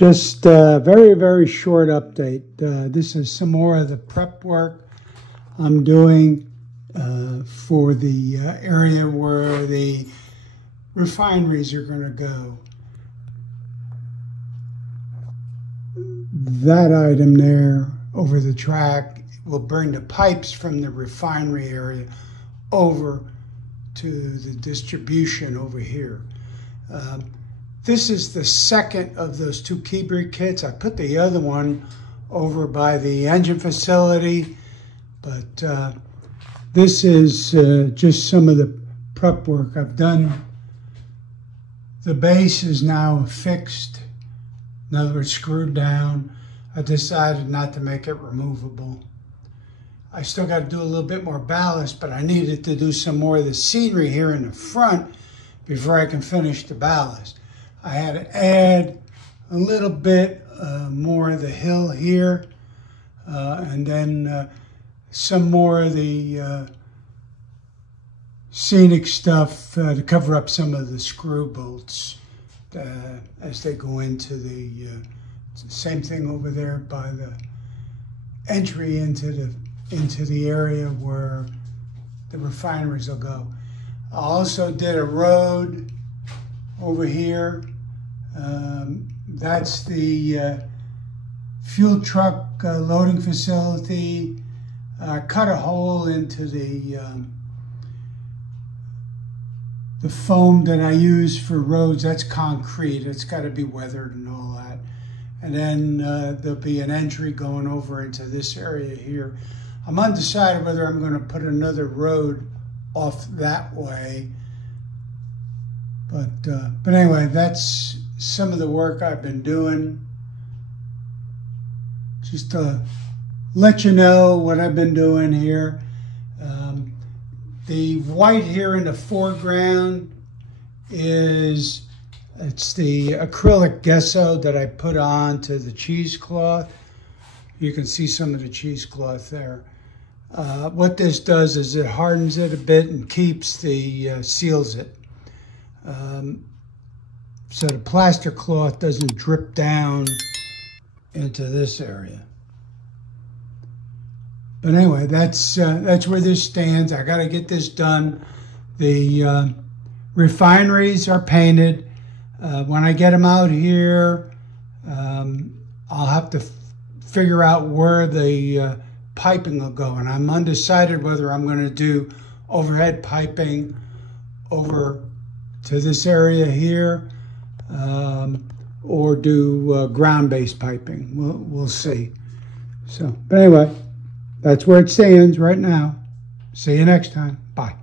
Just a very, very short update. This is some more of the prep work I'm doing for the area where the refineries are going to go. That item there over the track will bring the pipes from the refinery area over to the distribution over here. This is the second of those two Kibri kits. I put the other one over by the engine facility, but this is just some of the prep work I've done. The base is now fixed, in other words, screwed down. I decided not to make it removable. I still got to do a little bit more ballast, but I needed to do some more of the scenery here in the front before I can finish the ballast. I had to add a little bit more of the hill here, and then some more of the scenic stuff to cover up some of the screw bolts as they go into the same thing over there by the entry into the area where the refineries will go. I also did a road over here. That's the fuel truck loading facility. I cut a hole into the foam that I use for roads. That's concrete. It's got to be weathered and all that. And then there'll be an entry going over into this area here. I'm undecided whether I'm going to put another road off that way. But anyway, that's some of the work I've been doing. Just to let you know what I've been doing here. The white here in the foreground it's the acrylic gesso that I put on to the cheesecloth. You can see some of the cheesecloth there. What this does is it hardens it a bit and keeps seals it. So the plaster cloth doesn't drip down into this area. But anyway, that's where this stands. I got to get this done. The refineries are painted. When I get them out here, I'll have to figure out where the piping will go. And I'm undecided whether I'm going to do overhead piping over to this area here or do ground-based piping. We'll see. So, but anyway, that's where it stands right now. See you next time. Bye.